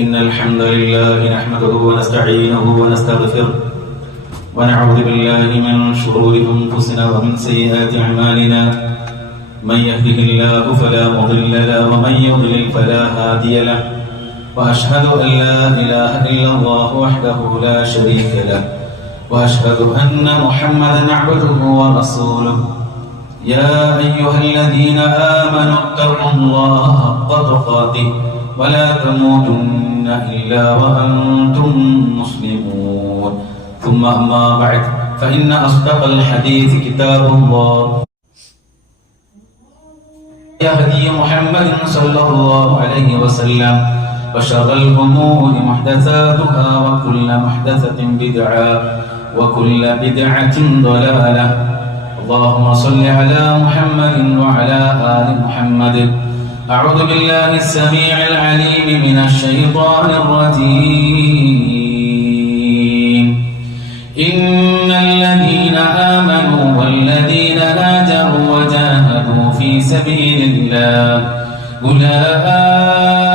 إن الحمد لله نحمده ونستعينه ونستغفره ونعوذ بالله من شرور أنفسنا ومن سيئات أعمالنا من يهده الله فلا مضل له ومن يضلل فلا هادي له وأشهد أن لا إله إلا الله وحده لا شريك له وأشهد أن محمدا عبده ورسوله يا أيها الذين آمنوا اتقوا الله حق تقاته ولا تموتن إلا وأنتم مسلمون ثم أما بعد فإن أصدق الحديث كتاب الله هدي محمد صلى الله عليه وسلم وشر الأمور محدثاتها وكل محدثة بدعة وكل بدعة ضلالة اللهم صل على محمد وعلى آل محمد أعوذ بالله السميع العليم من الشيطان الرجيم إن الذين آمنوا والذين هاجروا وجاهدوا في سبيل الله أولئك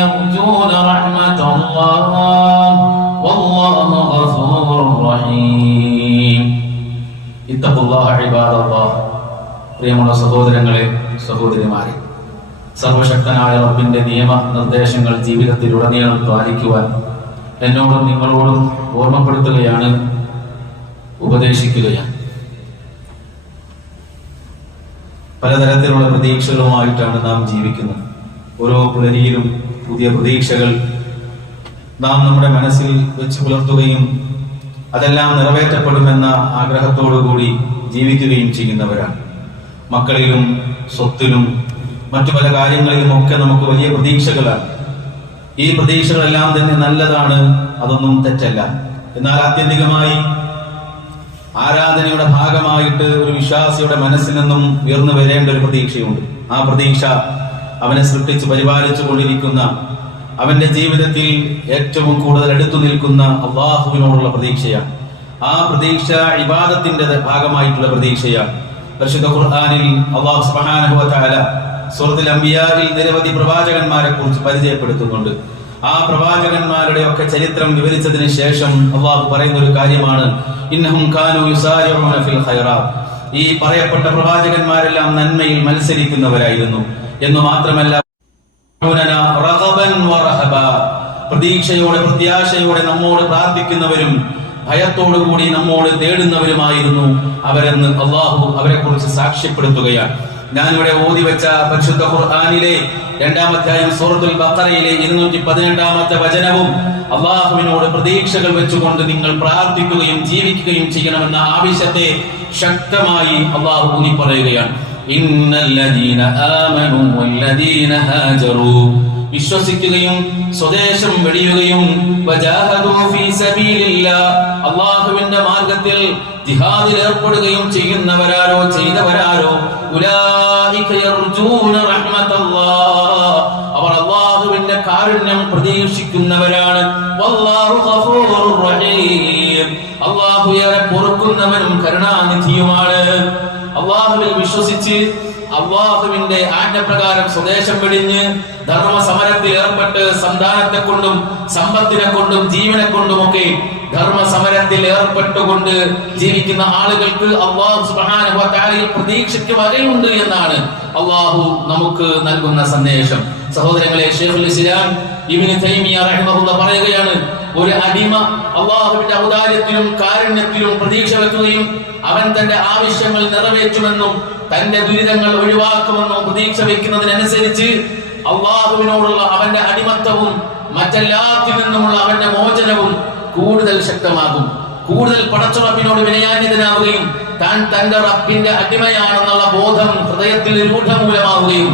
يرجون رحمة الله والله غفور رحيم اتقوا الله عباد الله പ്രിയമുള്ള സഹോദരങ്ങളെ സഹോദരിമാരെ, സർവശക്തനായ റബ്ബിന്റെ നിയമ നിർദ്ദേശങ്ങൾ ജീവിതത്തിലുടനീളം പാലിക്കുവാൻ എന്നോടും നിങ്ങളോടും ഓർമ്മപ്പെടുത്തുകയാണ്, ഉപദേശിക്കുകയാണ്. പലതരത്തിലുള്ള പ്രതീക്ഷകളുമായിട്ടാണ് നാം ജീവിക്കുന്നത്. ഓരോ പുലരിയിലും പുതിയ പ്രതീക്ഷകൾ നാം നമ്മുടെ മനസ്സിൽ വെച്ച് പുലർത്തുകയും അതെല്ലാം നിറവേറ്റപ്പെടുമെന്ന ആഗ്രഹത്തോടുകൂടി ജീവിക്കുകയും ചെയ്യുന്നവരാണ്. മക്കളിലും സ്വത്തിലും മറ്റു പല കാര്യങ്ങളിലും ഒക്കെ നമുക്ക് വലിയ പ്രതീക്ഷകളാണ്. ഈ പ്രതീക്ഷകളെല്ലാം തന്നെ നല്ലതാണ്, അതൊന്നും തെറ്റല്ല. എന്നാൽ ആത്യന്തികമായി ആരാധനയുടെ ഭാഗമായിട്ട് ഒരു വിശ്വാസിയുടെ മനസ്സിൽ നിന്നും ഉയർന്നു വരേണ്ട ഒരു പ്രതീക്ഷയുണ്ട്. ആ പ്രതീക്ഷ അവനെ സൃഷ്ടിച്ച് പരിപാലിച്ചു കൊണ്ടിരിക്കുന്ന, അവന്റെ ജീവിതത്തിൽ ഏറ്റവും കൂടുതൽ അടുത്തു നിൽക്കുന്ന അല്ലാഹുവിനോടുള്ള പ്രതീക്ഷയാണ്. ആ പ്രതീക്ഷ ഇബാദത്തിന്റെ ഭാഗമായിട്ടുള്ള പ്രതീക്ഷയാണ്. പരിശുദ്ധ ഖുർആനിൽ അല്ലാഹു സുബ്ഹാനഹു വ തആല സൂറത്തുൽ അംബിയായിൽ നിരവധി പ്രവാചകന്മാരെ കുറിച്ച് പരിചയപ്പെടുത്തുന്നുണ്ട്. ആ പ്രവാചകന്മാരുടെ ഒക്കെ ചരിത്രം വിവരിച്ചതിന് ശേഷം അല്ലാഹു പറയുന്ന ഒരു കാര്യമാണ്, ഇന്നഹും കാനൂ യുസാരിഊന ഫിൽ ഖൈറാത്ത്. ഈ പറയപ്പെട്ട പ്രവാചകന്മാരെല്ലാം നന്മയിൽ മത്സരിക്കുന്നവരായിരുന്നു എന്ന് മാത്രമല്ല, പ്രതീക്ഷയോടെ പ്രത്യാശയോടെ നമ്മോട് പ്രാർത്ഥിക്കുന്നവരും ഭയത്തോടുകൂടി നമ്മോട് തേടുന്നവരുമായിരുന്നു അവരെന്ന് അല്ലാഹു അവരെ കുറിച്ച് സാക്ഷ്യപ്പെടുത്തുകയാണ്. ഞാനിവിടെ ഓതി വെച്ച പരിശുദ്ധ ഖുർആനിലെ 2-ാം അധ്യായം സൂറത്തുൽ ബഖറയിലെ 218-ാമത്തെ വചനവും അല്ലാഹുവിനോട് പ്രതീക്ഷകൾ വെച്ചുകൊണ്ട് നിങ്ങൾ പ്രാർത്ഥിക്കുകയും ജീവിക്കുകയും ചെയ്യണമെന്ന ആവശ്യത്തെ ശക്തമായി അല്ലാഹു ഊന്നി പറയുകയാണ്. ഇന്നല്ലദീന ആമനൂ വല്ലദീന ഹാജറൂ, വിശ്വസിക്കുകയും സ്വദേശം വെടിയുകയും വജാഹദൂ ഫീ സബീലില്ലാഹ്, അല്ലാഹുവിന്റെ മാർഗ്ഗത്തിൽ ജിഹാദിൽ ഏർപ്പെടുകയും ചെയ്യുന്നവരാരോ ചെയ്തവരാരോ, ഉലൈക യർജൂന റഹ്മത്തല്ലാഹ്, അവർ അല്ലാഹുവിന്റെ കാരുണ്യം പ്രതീക്ഷിക്കുന്നവരാണ്. വല്ലാഹു ഗഫൂറുർ റഹീം, അല്ലാഹു ഏറെ പൊറുക്കുന്നവനും കരുണാനിധിയുമാണ്. അല്ലാഹുവിൽ വിശ്വസിച്ച് അല്ലാഹുവിന്റെ ആജ്ഞപ്രകാരം സ്വദേശം വെടിഞ്ഞ് ധർമ്മസമരത്തിൽ ഏർപ്പെട്ട് സന്താനത്തെ കൊണ്ടും സമ്പത്തിനെ കൊണ്ടും ജീവനെ കൊണ്ടുമൊക്കെ ധർമ്മസമരത്തിൽ ഏർപ്പെട്ടുകൊണ്ട് ജീവിക്കുന്ന ആളുകൾക്ക് അല്ലാഹു സുബ്ഹാനഹു വ തആലയിൽ പ്രതീക്ഷയ്ക്ക് വകയുണ്ട് എന്നാണ് അല്ലാഹു നമുക്ക് നൽകുന്ന സന്ദേശം. സഹോദരങ്ങളെ, ശൈഖുൽ ഇസ്ലാം ഇബ്നു തൈമിയ്യ റഹിമഹുല്ലാഹ് പറയുകയാണ്, ഒരു അടിമ അല്ലാഹുവിന്റെ ഔദാര്യത്തിലും കാരുണ്യത്തിലും പ്രതീക്ഷ വെക്കുകയും അവൻ തന്റെ ആവശ്യങ്ങൾ നിറവേറ്റുമെന്നും തന്റെ ദുരിതങ്ങൾ ഒഴിവാക്കുമെന്നും പ്രതീക്ഷ വെക്കുന്നതിനനുസരിച്ച് അല്ലാഹുവിനോടുള്ള അവന്റെ അടിമത്തവും മറ്റെല്ലാത്തിൽ നിന്നുമുള്ള അവന്റെ മോചനവും കൂടുതൽ ശക്തമാകും. കൂടുതൽ പടച്ചുറപ്പിനോട് വിനയാന്വിതനാവുകയും താൻ തന്റെ റബ്ബിന്റെ അടിമയാണെന്നുള്ള ബോധം ഹൃദയത്തിൽ രൂഢമൂലമാവുകയും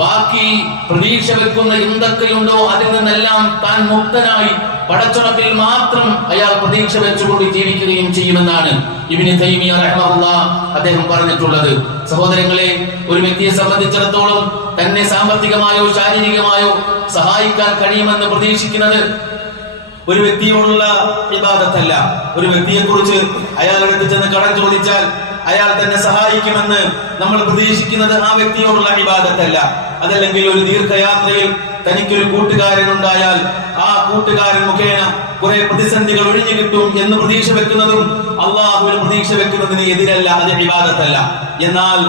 ബാക്കി പ്രതീക്ഷ വെക്കുന്ന എന്തൊക്കെയുണ്ടോ അതിൽ നിന്നെല്ലാം താൻ മുക്തനായി പടച്ചുറപ്പിൽ മാത്രം അയാൾ പ്രതീക്ഷ വെച്ചുകൊണ്ട് ജീവിക്കുകയും ചെയ്യുമെന്നാണ് ഇബ്നു തൈമിയ്യ റഹിമഹുല്ലാഹ് അദ്ദേഹം പറഞ്ഞിട്ടുള്ളത്. സഹോദരങ്ങളെ, ഒരു വ്യക്തിയെ സംബന്ധിച്ചിടത്തോളം തന്നെ സാമ്പത്തികമായോ ശാരീരികമായോ സഹായിക്കാൻ കഴിയുമെന്ന് പ്രതീക്ഷിക്കുന്നത് ഒരു വ്യക്തിയോടുള്ള ഇബാദത്തല്ല. ഒരു വ്യക്തിയെ കുറിച്ച് അയാളെടുത്ത് ചെന്ന് കടം ചോദിച്ചാൽ അയാൾ തന്നെ സഹായിക്കുമെന്ന് നമ്മൾ പ്രതീക്ഷിക്കുന്നത് ആ വ്യക്തിയോടുള്ള ഇബാദത്തല്ല. അതല്ലെങ്കിൽ ഒരു ദീർഘയാത്രയിൽ തനിക്കൊരു കൂട്ടുകാരൻ ഉണ്ടായാൽ ആ കൂട്ടുകാരൻ മുഖേന കുറെ പ്രതിസന്ധികൾ ഒഴിഞ്ഞു കിട്ടും എന്ന് പ്രതീക്ഷ വെക്കുന്നതും അള്ളാഹുവിൽ പ്രതീക്ഷ വെക്കുന്നതിന് എതിരല്ല, അത് ഇബാദത്തല്ല. എന്നാൽ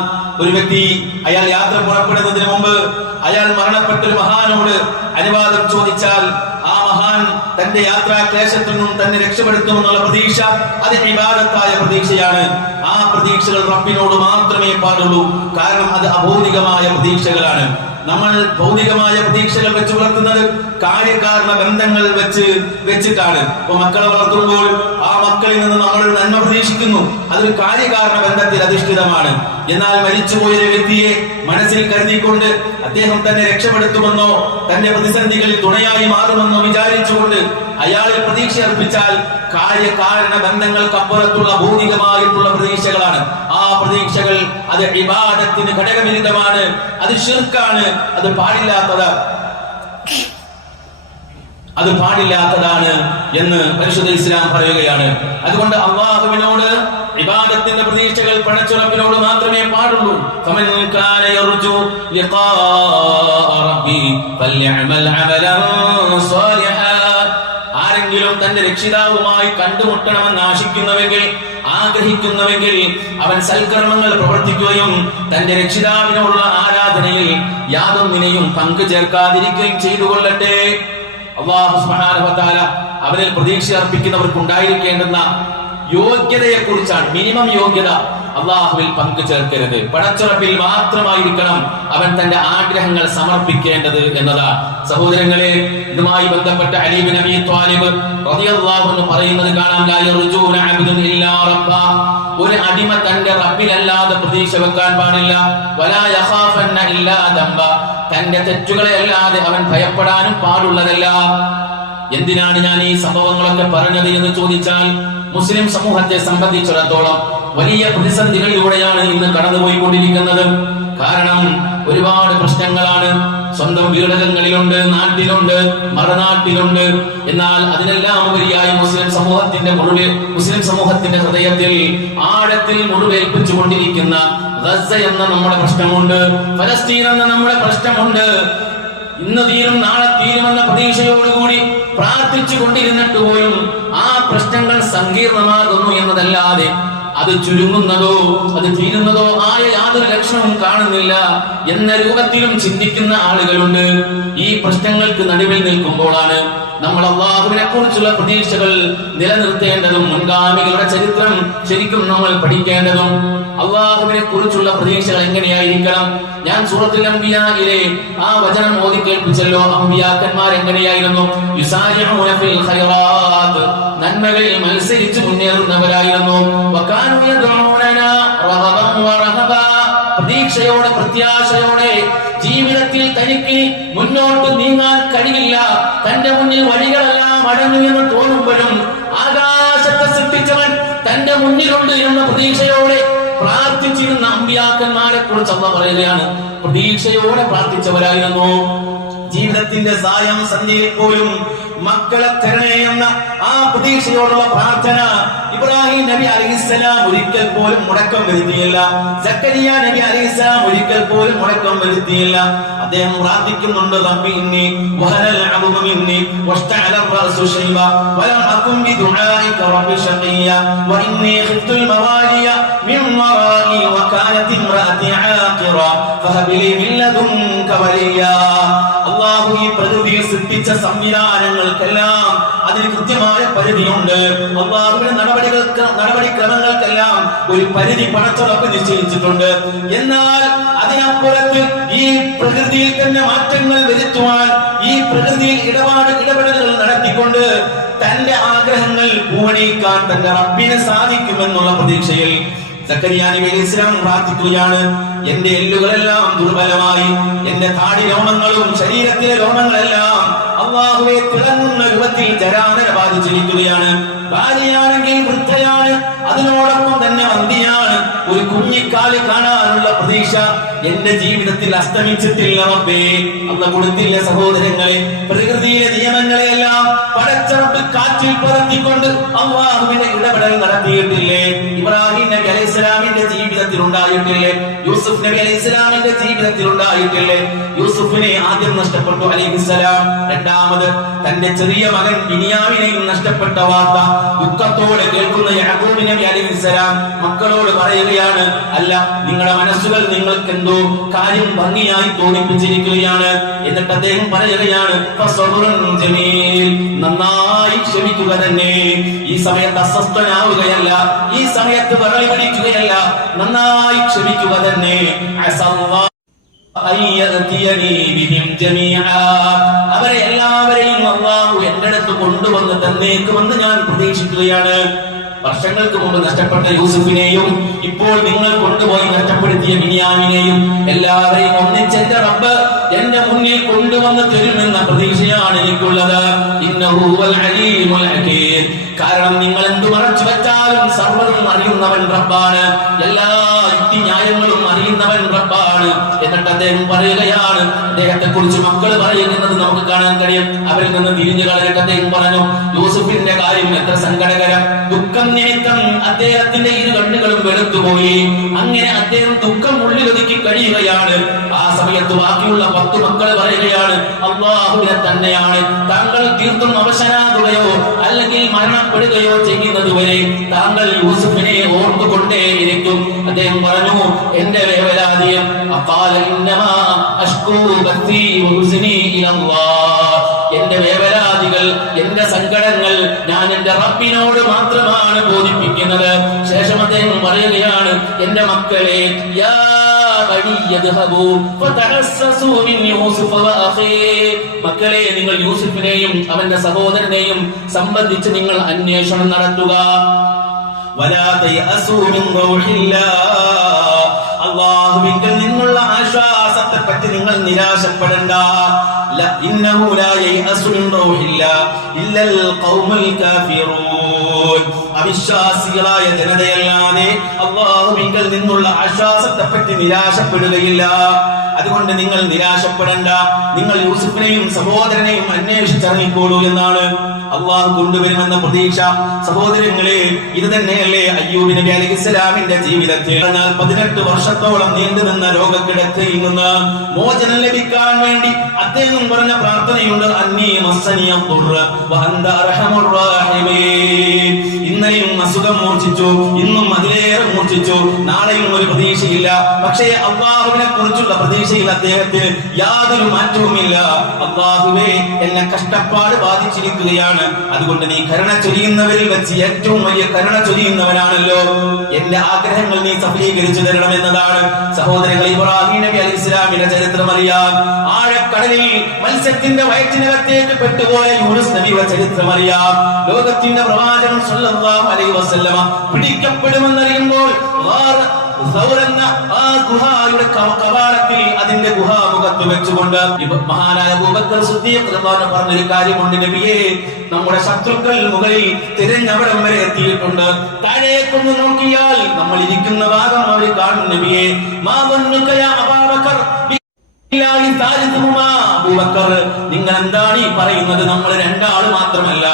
ഒരു വ്യക്തി അയാൾ യാത്ര പുറപ്പെടുന്നതിന് മുമ്പ് അയാൾ മരണപ്പെട്ട ഒരു മഹാനോട് അനുവാദം ചോദിച്ചാൽ ആ മഹാൻ തന്റെ യാത്രാ ക്ലേശത്തിൽ നിന്നും തന്നെ രക്ഷപ്പെടുത്തുമെന്നുള്ള പ്രതീക്ഷ അത് ഇബാദത്തായ പ്രതീക്ഷയാണ്. ആ പ്രതീക്ഷകൾ റബ്ബിനോട് മാത്രമേ പാടുള്ളൂ. കാരണം അത് അഭൗതികമായ പ്രതീക്ഷകളാണ്. നമ്മൾ ഭൗതികമായ പ്രതീക്ഷകൾ വെച്ച് പുലർത്തുന്നത് കാര്യകാരണ ബന്ധങ്ങൾ വെച്ചിട്ടാണ്. ഇപ്പൊ മക്കളെ വളർത്തുമ്പോൾ ആ മക്കളിൽ നിന്ന് നമ്മൾ നന്മ പ്രതീക്ഷിക്കുന്നു, അതൊരു കാര്യകാരണ ബന്ധത്തിൽ അധിഷ്ഠിതമാണ്. എന്നാൽ മരിച്ചുപോയൊരു വ്യക്തിയെ മനസ്സിൽ കരുതിക്കൊണ്ട് അദ്ദേഹം തന്നെ രക്ഷപ്പെടുത്തുമെന്നോ തന്റെ പ്രതിസന്ധികളിൽ തുണയായി മാറുമെന്നോ വിചാരിച്ചുകൊണ്ട് അയാളിൽ പ്രതീക്ഷ അർപ്പിച്ചാൽ കാര്യകാരണ ബന്ധങ്ങൾക്കപ്പുറത്തുള്ള ഭൗതികമായിട്ടുള്ള പ്രതീക്ഷകളാണ്. ആ പ്രതീക്ഷകൾ അത് ഇബാദത്തിന് ഘടകവിരുദ്ധമാണ്, അത് ശിർക്കാണ്, അത് പാടില്ലാത്തതാണ് എന്ന് പരിശുദ്ധ ഇസ്ലാം പറയുകയാണ്. അതുകൊണ്ട് അല്ലാഹുവിനോട് ഇബാദത്തിന്റെ പ്രതീക്ഷകൾ പടച്ചുറപ്പിനോട് മാത്രമേ പാടുള്ളൂ. ഫമൻ കാന യർജു ലിഖാഅ റബ്ബി ഫൽയഅമൽ അമലൻ സാലിഹാ. ആരെങ്കിലും തന്റെ രക്ഷിതാവുമായി കണ്ടുമുട്ടണമെന്ന് ആഗ്രഹിക്കുന്നുവെങ്കിൽ അവൻ സൽക്കർമ്മങ്ങൾ പ്രവർത്തിക്കുകയും തന്റെ രക്ഷിതാവിനോടുള്ള ആരാധനയിൽ യാതൊന്നിനെയും പങ്കു ചേർക്കാതിരിക്കുകയും ചെയ്തുകൊള്ളട്ടെ. അല്ലാഹു സുബ്ഹാനഹു വ തആല അവരിൽ പ്രതീക്ഷ അർപ്പിക്കുന്നവർക്ക് ഉണ്ടായിരിക്കേണ്ടുന്ന യോഗ്യതയെ കുറിച്ചാണ്, മിനിമം യോഗ്യത. അള്ളാഹുവിൽ പങ്കു ചേർക്കരുത്, പടച്ചുറപ്പിൽ മാത്രമായിരിക്കണം അവൻ തന്റെ ആഗ്രഹങ്ങൾ സമർപ്പിക്കേണ്ടത് എന്നതാണ്. സഹോദരങ്ങളെ, ഇതുമായി ബന്ധപ്പെട്ട അലി ഇബ്നു അബീ ത്വാലിബ് റളിയല്ലാഹു അൻഹു പറയുന്നത് കാണാം, ലാ യർജൂന അബ്ദുൻ ഇല്ലാ റബ്ബ. ഒരു അടിമ തന്റെ റബ്ബിലല്ലാതെ പ്രതീക്ഷ വെക്കാൻ പാടില്ല. വലാ യഖാഫന്ന ഇല്ലാ ദംബ. തന്റെ തെറ്റുകളെ അല്ലാതെ അവൻ ഭയപ്പെടാനും പാടുള്ളതല്ല. എന്തിനാണ് ഞാൻ ഈ സംഭവങ്ങളൊക്കെ പറഞ്ഞത് എന്ന് ചോദിച്ചാൽ, മുസ്ലിം സമൂഹത്തെ സംബന്ധിച്ചിടത്തോളം വലിയ പ്രതിസന്ധികളിലൂടെയാണ് ഇന്ന് കടന്നുപോയിക്കൊണ്ടിരിക്കുന്നത്. കാരണം ഒരുപാട് പ്രശ്നങ്ങളാണ്. സ്വന്തം വീടകങ്ങളിലുണ്ട്, നാട്ടിലുണ്ട്, മറുനാട്ടിലുണ്ട്. എന്നാൽ അതിനെല്ലാം ഉപരിയായി മുസ്ലിം സമൂഹത്തിന്റെ ഹൃദയത്തിൽ ആഴത്തിൽ മുറിവേൽപ്പിച്ചുകൊണ്ടിരിക്കുന്ന ഗസ എന്ന നമ്മുടെ പ്രശ്നമുണ്ട്, ഫലസ്തീൻ എന്ന നമ്മുടെ പ്രശ്നമുണ്ട്. ഇന്ന് തീരും നാളെ തീരുമെന്ന പ്രതീക്ഷയോടുകൂടി പ്രാർത്ഥിച്ചു കൊണ്ടിരുന്നിട്ട് പോലും ആ പ്രശ്നങ്ങൾ സങ്കീർണമാകുന്നു എന്നതല്ലാതെ അത് ചുരുങ്ങുന്നതോ അത് തീരുന്നതോ ആയ യാതൊരു ലക്ഷണവും കാണുന്നില്ല എന്ന രൂപത്തിലും ചിന്തിക്കുന്ന ആളുകളുണ്ട്. ഈ പ്രശ്നങ്ങൾക്ക് നടുവിൽ നിൽക്കുമ്പോഴാണ് നമ്മൾ അല്ലാഹുവിനെ കുറിച്ചുള്ള പ്രതീക്ഷകൾ നിലനിർത്തേണ്ടതും മുൻഗാമികളുടെ ചരിത്രം ശരിക്കും നമ്മൾ പഠിക്കേണ്ടതും. അല്ലാഹുവിനെ കുറിച്ചുള്ള പ്രതീക്ഷകൾ എങ്ങനെയായിരിക്കണം? ഞാൻ സൂറത്തുൽ അംബിയായിലെ ആ വചനം ഓതി കേൾപ്പിച്ചല്ലോ. അംബിയാക്കന്മാർ എങ്ങനെയായിരുന്നു? യുസാരിഊന ഫിൽ ഖൈറാത്ത്, നന്മകളിൽ മത്സരിച്ച് മുന്നേറുന്നവരായിരുന്നു. വകാനൂ യദ്ഊനനാ റഗബൻ വറഹബാ, പ്രതീക്ഷയോടെ പ്രത്യാശയോടെ ജീവിതത്തിൽ തനിക്ക് മുന്നോട്ട് നീങ്ങാൻ കഴിയില്ല, തന്റെ മുന്നിൽ വഴികളെല്ലാം അടഞ്ഞു എന്ന് തോന്നുമ്പോഴും ആകാശത്തെ സൃഷ്ടിച്ചവൻ തന്റെ മുന്നിലുണ്ട് എന്ന പ്രതീക്ഷയോടെ പ്രാർത്ഥിച്ചിരുന്ന അമ്പിയാക്കന്മാരെ കുറിച്ച് അല്ലാഹു പറയുകയാണ്. പ്രതീക്ഷയോടെ പ്രാർത്ഥിച്ചവരായിരുന്നു. ജീവിതത്തിന്റെ സായം സന്ധ്യയിൽ പോലും മക്കളെ തരണേ എന്ന ആ പ്രതീക്ഷയോടുള്ള പ്രാർത്ഥന ഇബ്രാഹിം നബി അലൈഹിസ്സലാം ഒരിക്കൽ പോലും മുടക്കം വരുത്തിയില്ല. സക്കരിയ നബി അലൈഹിസ്സലാം ഒരിക്കൽ പോലും മുടക്കം വരുത്തിയില്ല. അദ്ദേഹം പ്രാർത്ഥിക്കുന്നുണ്ട്, റബ്ബി ഇന്നി വഹനൽ അദ്മു മിന്നി വസ്തഅല റഅസു ശൈബ വലം അകും ബിദുആഇക റബ്ബി ശഖിയ വഇന്നി ഖിഫ്തുൽ മവാലിയ മിൻ വറാഇ വകാനത് ഇംറഅതി ആഖിറ ഫഹബ് ലി മിൻ ലദുൻക വലിയ. അല്ലാഹു ഈ പ്രകൃതിയിൽ സൃഷ്ടിച്ച സംവിധാനങ്ങൾക്കെല്ലാം അതിന് കൃത്യമായ പരിധിയുണ്ട്. അല്ലാഹുവിന്റെ നടപടിക്രമങ്ങൾക്കെല്ലാം ഒരു പരിധി പടച്ചുറപ്പ് നിശ്ചയിച്ചിട്ടുണ്ട്. എന്നാൽ അതിനപ്പുറത്ത് ഈ പ്രകൃതിയിൽ തന്നെ മാറ്റങ്ങൾ വരുത്തുവാൻ, ഈ പ്രകൃതിയിൽ ഇടപെടലുകൾ നടത്തിക്കൊണ്ട് തന്റെ ആഗ്രഹങ്ങൾ പൂവണിക്കാൻ തന്റെ റബ്ബിന് സാധിക്കുമെന്നുള്ള പ്രതീക്ഷയിൽ സക്കരിയ നബി അലൈഹി സ്വലാം പ്രാർത്ഥിക്കുകയാണ്. എന്റെ എല്ലുകളെല്ലാം ദുർബലമായി, എന്റെ താടി രോമങ്ങളും ശരീരത്തിലെ രോമങ്ങളെല്ലാം അല്ലാഹുവേ തിളങ്ങുന്ന രൂപത്തിൽ ജരാനര ബാധിച്ചിരിക്കുകയാണ്. ഭാര്യയാണെങ്കിൽ വൃദ്ധയാണ്, അതിനോടൊപ്പം തന്നെ വന്ധ്യയാണ്. ഒരു കുഞ്ഞിക്കാല് കാണാനുള്ള പ്രതീക്ഷ എന്റെ ജീവിതത്തിൽ അസ്തമിച്ചിട്ടില്ല റബ്ബേ. അല്ലാഹു കൊടുത്തില്ല. സഹോദരങ്ങളെ, പ്രകൃതിയിലെ നിയമങ്ങളെല്ലാം പടച്ചറപ്പ് കാറ്റിൽ പറത്തിക്കൊണ്ട് അല്ലാഹുവിന്റെ ഇടപെടൽ നടത്തിയിട്ടില്ലേ? ഇബ്രാഹിം നബി അലൈഹിസ്സലാമിന്റെ ജീവിതത്തിൽ ജീവിതത്തിൽ ഉണ്ടായിട്ടില്ലേ? യൂസുഫ് നബി അലൈഹിസ്സലാമിന്റെ ജീവിതത്തിൽ ഉണ്ടായിട്ടില്ലേ? യൂസുഫിനെ ആദ്യം നഷ്ടപ്പെട്ടു അലൈഹിസ്സലാം. രണ്ടാമത് തന്റെ ചെറിയ മകൻ ബിനിയാമിനെയും നഷ്ടപ്പെട്ട വാർത്ത ദുഃഖത്തോടെ കേൾക്കുന്ന യാക്കൂബ് നബി അലൈഹിസ്സലാം മക്കളോട് പറയുകയാണ്, അല്ല, നിങ്ങളുടെ മനസ്സുകൾ നിങ്ങൾക്ക് എന്തോ കാര്യം ഭംഗിയായി തോന്നിപ്പിച്ചിരിക്കുകയാണ്. എന്നിട്ട് അദ്ദേഹം പറയുകയാണ്, നന്നായി ക്ഷമിക്കുക തന്നെ. ഈ സമയത്ത് അസ്വസ്ഥനാവുകയല്ല, ഈ സമയത്ത് വിറളി പിടിക്കുകയല്ല, നന്നായി ക്ഷമിക്കുക തന്നെ. അവരെ എല്ലാവരെയും അല്ലാഹു എന്റെ അടുത്ത് കൊണ്ടുവന്ന് തന്നേക്കുമെന്ന് ഞാൻ പ്രതീക്ഷിക്കുകയാണ്. വർഷങ്ങൾക്ക് മുമ്പ് നഷ്ടപ്പെട്ട യൂസുഫിനെയും ഇപ്പോൾ നിങ്ങൾ കൊണ്ടുപോയി നഷ്ടപ്പെടുത്തിയ ബിനിയാമിനെയും എല്ലാവരെയും ഒന്നിച്ച് എന്റെ റബ്ബ് എന്റെ മുന്നിൽ കൊണ്ടുവന്ന് തരുമെന്ന പ്രതീക്ഷയാണ് എനിക്കുള്ളത്. ഇന്നഹു വൽ അലീമുൽ ഹകീം. കാരണം നിങ്ങൾ എന്തു മറച്ചു വെച്ചാലും സർവ്വതും അറിയുന്നവൻ റബ്ബാണ്, എല്ലാ ന്യായങ്ങളും അറിയുന്നവൻ റബ്ബാണ്. എന്നിട്ട് അദ്ദേഹം പറയുകയാണ്, അദ്ദേഹത്തെ കുറിച്ച് മക്കൾ പറയുന്നത് നമുക്ക് കാണാൻ കഴിയും. അവരിൽ നിന്ന് തിരിഞ്ഞു കളഞ്ഞിട്ട് അദ്ദേഹം പറഞ്ഞു, യൂസുഫിന്റെ കാര്യം എത്ര സങ്കടകരം. ദുഃഖം നിമിത്തം അദ്ദേഹത്തിന്റെ ഇരു കണ്ണുകളും വെളുത്തുപോയി. അങ്ങനെ അദ്ദേഹം ദുഃഖം ഉള്ളിലൊതുക്കി കഴിയുകയാണ്. ആ സമയത്ത് ബാക്കിയുള്ള 10 മക്കൾ പറയുകയാണ്, അല്ലാഹുവിനെ തന്നെയാണ് താങ്കൾ തീർത്തും അവശനാകുകയോ അല്ലെങ്കിൽ മരണപ്പെടുകയോ ചെയ്യുന്നതുവരെ താങ്കൾ യൂസുഫിനെ ഓർത്തുകൊണ്ടേയിരിക്കും. അദ്ദേഹം പറഞ്ഞു, എന്റെ വേവലാതിയും എന്റെ വേവലാതികൾ, എന്റെ സങ്കടങ്ങൾ ഞാൻ എന്റെ റബ്ബിനോട് മാത്രമാണ് ബോധിപ്പിക്കുന്നത്. ശേഷം അദ്ദേഹം പറയുകയാണ്, എന്റെ മക്കളെ, മക്കളെ, നിങ്ങൾ യൂസുഫിനെയും അവന്റെ സഹോദരനെയും സംബന്ധിച്ച് നിങ്ങൾ അന്വേഷണം നടത്തുക. അല്ലാഹുവിൽ നിന്നുള്ള ആശ്വാസത്തെ പറ്റി നിങ്ങൾ നിരാശപ്പെടണ്ട. അവിശ്വാസികളായ ജനതയല്ലാതെ അല്ലാഹുവിൽ നിന്നുള്ള ആശ്വാസത്തെ പറ്റി നിരാശപ്പെടുകയില്ല. അതുകൊണ്ട് നിങ്ങൾ നിരാശപ്പെടണ്ട. നിങ്ങൾ യൂസുഫിനെയും സഹോദരനെയും അന്വേഷിച്ചിറങ്ങിക്കോളൂ എന്നാണ് അള്ളാഹു കൊണ്ടുവരുമെന്ന പ്രതീക്ഷ. സഹോദരങ്ങളെ, ഇത് തന്നെയല്ലേ അയ്യൂബ് നബി അലൈഹിസ്സലാമിന്റെ ജീവിതത്തിൽ 18 വർഷത്തോളം നീണ്ടുനിന്ന രോഗക്കിടക്കയിൽ നിന്ന് മോചനം ലഭിക്കാൻ വേണ്ടി അദ്ദേഹം പറഞ്ഞ പ്രാർത്ഥനയുണ്ട്, അന്നീ മസ്സനിയ ദുർറ വഅന്ത അർഹമുർ റഹീമീൻ. ഇന്നലെയും അസുഖം മൂർച്ഛിച്ചു, ഇന്നും അതിലേറെ മൂർച്ഛിച്ചു, നാളെയും ഒരു പ്രതീക്ഷയില്ല. പക്ഷേ അള്ളാഹുവിനെ കുറിച്ചുള്ള പ്രതീക്ഷയിൽ അദ്ദേഹത്തിന് യാതൊരു മാറ്റവുമില്ല. അള്ളാഹുവേ, എന്നെ കഷ്ടപ്പാട് ബാധിച്ചിരിക്കുകയാണ്, അതുകൊണ്ട് നീ കരുണ ചൊരിയുന്നവരിൽ വെച്ച് ഏറ്റവും വലിയ കരുണ ചൊരിയുന്നവനാണല്ലോ, എന്റെ ആഗ്രഹങ്ങൾ നീ സഫലീകരിച്ചു തരണമെന്നതാണ്. സഹോദരങ്ങൾ, ഇബ്രാഹിം നബി അലൈഹിസ്സലാമിന്റെ ചരിത്രം അറിയാം. ആഴക്കടലിൽ മത്സ്യത്തിന്റെ വയറ്റിനകത്തേക്ക് പെട്ടുപോയ യൂനുസ് നബിയുടെ ചരിത്രം അറിയാം. ലോകത്തിന്റെ പ്രവാചകൻ സ്വല്ലല്ലാഹു അലൈഹി വസല്ലമ പിടിക്കപ്പെടുമെന്നറിയുമ്പോൾ ആ ഗുഹയുടെ കവാടത്തിൽ അതിന്റെ ഗുഹാമുഖത്ത് വെച്ചുകൊണ്ട് മഹാനായ അബൂബക്കർ സിദ്ദീഖ് റളിയല്ലാഹു പറഞ്ഞൊരു കാര്യമുണ്ട്, നബിയേ, നമ്മുടെ ശത്രുക്കൾ മുകളിൽ തിരഞ്ഞവിടം വരെ എത്തിയിട്ടുണ്ട്. താഴേക്കൊന്ന് നോക്കിയാൽ നമ്മൾ ഇരിക്കുന്ന ഭാഗം അവർ കാണും. നബിയേ, മാ വന്നുക യാ അബൂബക്കർ, അബൂബക്കർ, നിങ്ങൾ എന്താണ് ഈ പറയുന്നത്? നമ്മൾ 2 ആള് മാത്രമല്ല,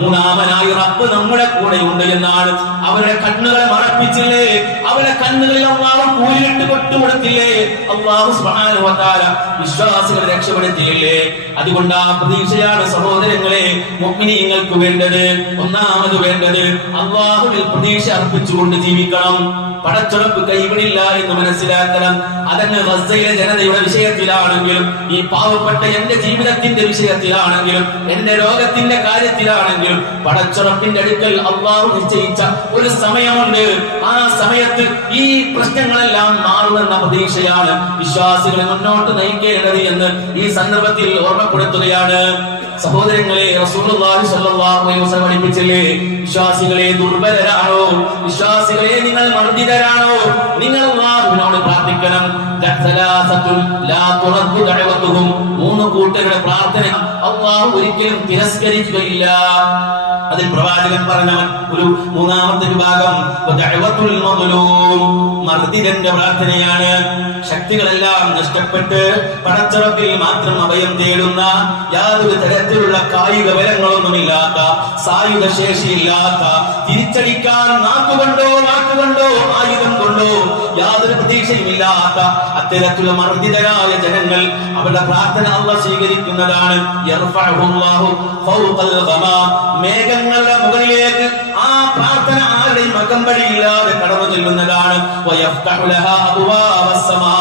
3-ാമനായി റബ്ബ് നമ്മുടെ കൂടെയുണ്ട് എന്നാണ്. അവരുടെ കണ്ണുകളെ മറപ്പിച്ചില്ലേ? അവരുടെ കണ്ണുകളിൽ അല്ലാഹു കൂരിട്ട് കൊട്ടുകൊടുത്തില്ലേ? അല്ലാഹു സുബ്ഹാനഹു വ തആല വിശ്വാസികളെ രക്ഷപ്പെടുത്തിയില്ലേ? അതുകൊണ്ട് ആ പ്രതീക്ഷയാണ് സഹോദരങ്ങളെ മുഅ്മിനീങ്ങൾക്ക് വേണ്ടത്. ഒന്നാമത് വേണ്ടത് അല്ലാഹുവിൽ പ്രതീക്ഷ അർപ്പിച്ചുകൊണ്ട് ജീവിക്കണം. പടച്ചുറപ്പ് കൈവിടില്ല എന്ന് മനസ്സിലാക്കണം. അതങ്ങ് ഗസയിലെ ജനതയുടെ വിഷയത്തിലാണെങ്കിലും, ഈ പാവപ്പെട്ട എന്റെ ജീവിതത്തിന്റെ വിഷയത്തിലാണെങ്കിലും, എന്റെ രോഗത്തിന്റെ കാര്യത്തിലാണെങ്കിലും, പടച്ചുറപ്പിന്റെ അടുക്കൽ അല്ലാഹു നിശ്ചയിച്ച ഒരു സമയമുണ്ട്. ആ സമയത്ത് ഈ പ്രശ്നങ്ങളെല്ലാം മാറുമെന്ന പ്രതീക്ഷയാണ് വിശ്വാസികളെ മുന്നോട്ട് നയിക്കേണ്ടത് എന്ന് ഈ സന്ദർഭത്തിൽ ഓർമ്മപ്പെടുത്തുകയാണ്. സഹോദരങ്ങളെ, റസൂലുള്ളാഹി സ്വല്ലല്ലാഹു അലൈഹി വസല്ലം പഠിപ്പിച്ചില്ലേ, വിശ്വാസികളെ ദുർബലരാണോ, വിശ്വാസികളെ നിങ്ങൾ മർദ്ദിതരാണോ, നിങ്ങൾ അല്ലാഹുവിനോട് പ്രാർത്ഥിക്കണം. 3 കൂട്ടരുടെ പ്രാർത്ഥന അല്ലാഹു ഒരിക്കലും തിരസ്കരിക്കുകയില്ല. അതിൽ പ്രവാചകൻ പറഞ്ഞവൻ ഒരു മൂന്നാമത്തെ വിഭാഗം ദഅവത്തുൽ മദ്ലൂം, മർദിദന്റെ പ്രാർത്ഥനയാണ്. ശക്തികളെല്ലാം നഷ്ടപ്പെട്ട് പടച്ചറപ്പിൽ മാത്രം അഭയം തേടുന്ന, യാതൊരു തരത്തിലുള്ള കായിക ബലങ്ങളൊന്നുമില്ലാത്ത, സായുധ ശേഷിയില്ലാത്ത, തിരിച്ചടിക്കാൻ നാക്കുകൊണ്ടോ ആയുധം കൊണ്ടോ യാതൊരു പ്രതീക്ഷയുമില്ലാത്ത അത്തരത്തിലുള്ള മർദിതരായ ജനങ്ങൾ, അവരുടെ പ്രാർത്ഥന അല്ലാഹു സ്വീകരിക്കുന്നതാണ്. യർഫഉല്ലാഹു ഫൗഖൽ ഗമാം, മേഘങ്ങളുടെ മുകളിലേക്ക് ആ പ്രാർത്ഥന ആരുടെയും അകമ്പടിയില്ലാതെ കടന്നു ചെല്ലുന്നതാണ്. വയഫ്തഹു ലഹാ അബ്വാബസ് സമാ,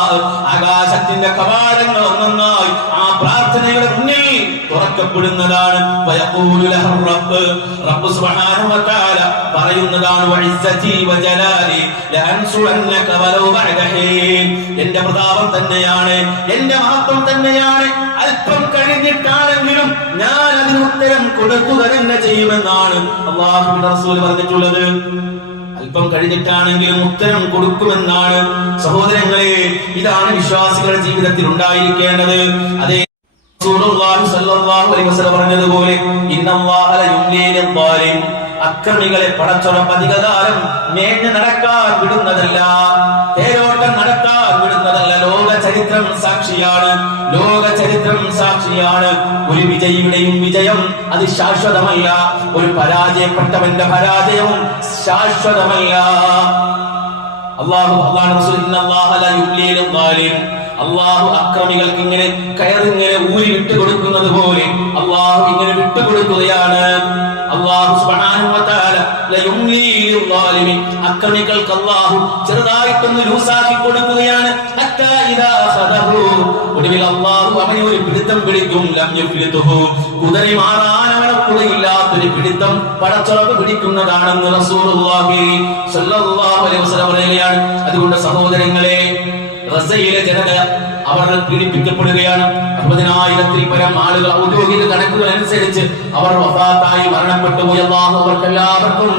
ആകാശത്തിന്റെ കവാടങ്ങൾ ഒന്നൊന്നായി ആ പ്രാർത്ഥനയുടെ മുന്നിൽ തുറക്കപ്പെടുന്നതാണ്. വയഖൂലു ലഹു റബ്ബ്, റബ്ബ് സുബ്ഹാനഹു വ തആല പറയുന്നതാണ്, വഇസ്സതി വജലാലി ലഅൻസുറന്നക വലൗ ബഅദ ഹീൻ, എന്റെ പ്രതാപം തന്നെയാണ്, എന്റെ മഹത്വം തന്നെയാണ്, അല്പം കഴിഞ്ഞിട്ടാണെങ്കിലും ഞാൻ അതിന് ഉത്തരം കൊടുക്കുക തന്നെ ചെയ്യുമെന്നാണ് അല്ലാഹുവിന്റെ റസൂൽ പറഞ്ഞിട്ടുള്ളത്. അല്പം കഴിഞ്ഞിട്ടാണെങ്കിലും ഉത്തരം കൊടുക്കുമെന്നാണ്. സഹോദരങ്ങളെ, ഇതാണ് വിശ്വാസികളുടെ ജീവിതത്തിൽ ഉണ്ടായിരിക്കേണ്ടത്. അതേ റസൂലുള്ളാഹി സ്വല്ലല്ലാഹു അലൈഹി വസല്ലം പറഞ്ഞതുപോലെ, ഇന്നല്ലാഹ ലയുംലി ലിദ്ദാലിം, അക്രമികളെ പടച്ചറപ്പ് അധികകാലം മേഞ്ഞു നടക്കാൻ വിടുന്നതല്ല, തേരോട്ടം നടക്കാൻ വിടുന്നതല്ല. ലോക ചരിത്രം സാക്ഷിയാണ്. ഒരു വിജയിയുടെയും വിജയം അത് ശാശ്വതമല്ല, ഒരു പരാജയപ്പെട്ടവന്റെ പരാജയവും ശാശ്വതമല്ല. അള്ളാഹു അക്രമികൾക്ക് ഇങ്ങനെ കയറിങ്ങനെ ഊരി വിട്ടുകൊടുക്കുന്നത് പോലെ അള്ളാഹു ഇങ്ങനെ വിട്ടുകൊടുക്കുകയാണ്. അല്ലാഹു സുബ്ഹാനഹു വ തആല ലയുംലി ലിൽസാലിമിൻ, അക്രമികൾക്ക് അല്ലാഹു ചെറുതായിട്ടൊന്ന് ലൂസാക്കി കൊടുക്കുകയാണ്. ഹത്താ ഇദാ അഖദഹു, ഒടുവിൽ അല്ലാഹു അവനെ ഒരു പിടുത്തം പിടിക്കും. ലം യുഫ്ലിതുഹു, കുതറി മാറാൻ അവനൊരു പിടുത്തം പടച്ചുറപ്പ് പിടിക്കുന്നതാണെന്ന് റസൂലുള്ളാഹി സ്വല്ലല്ലാഹു അലൈഹി വസല്ലം പറയുകയാണ്. അതുകൊണ്ട് സഹോദരങ്ങളെ, ഗസയിലെ ജനത അവർ പീഡിപ്പിക്കപ്പെടുകയാണ്. 60,000-ൽ പരം ആളുകൾ ഔദ്യോഗിക കണക്കുകൾ അനുസരിച്ച് അവർ വഫാത്തായി മരണപ്പെട്ടു പോയി. അല്ലാഹു അവർക്കെല്ലാവർക്കും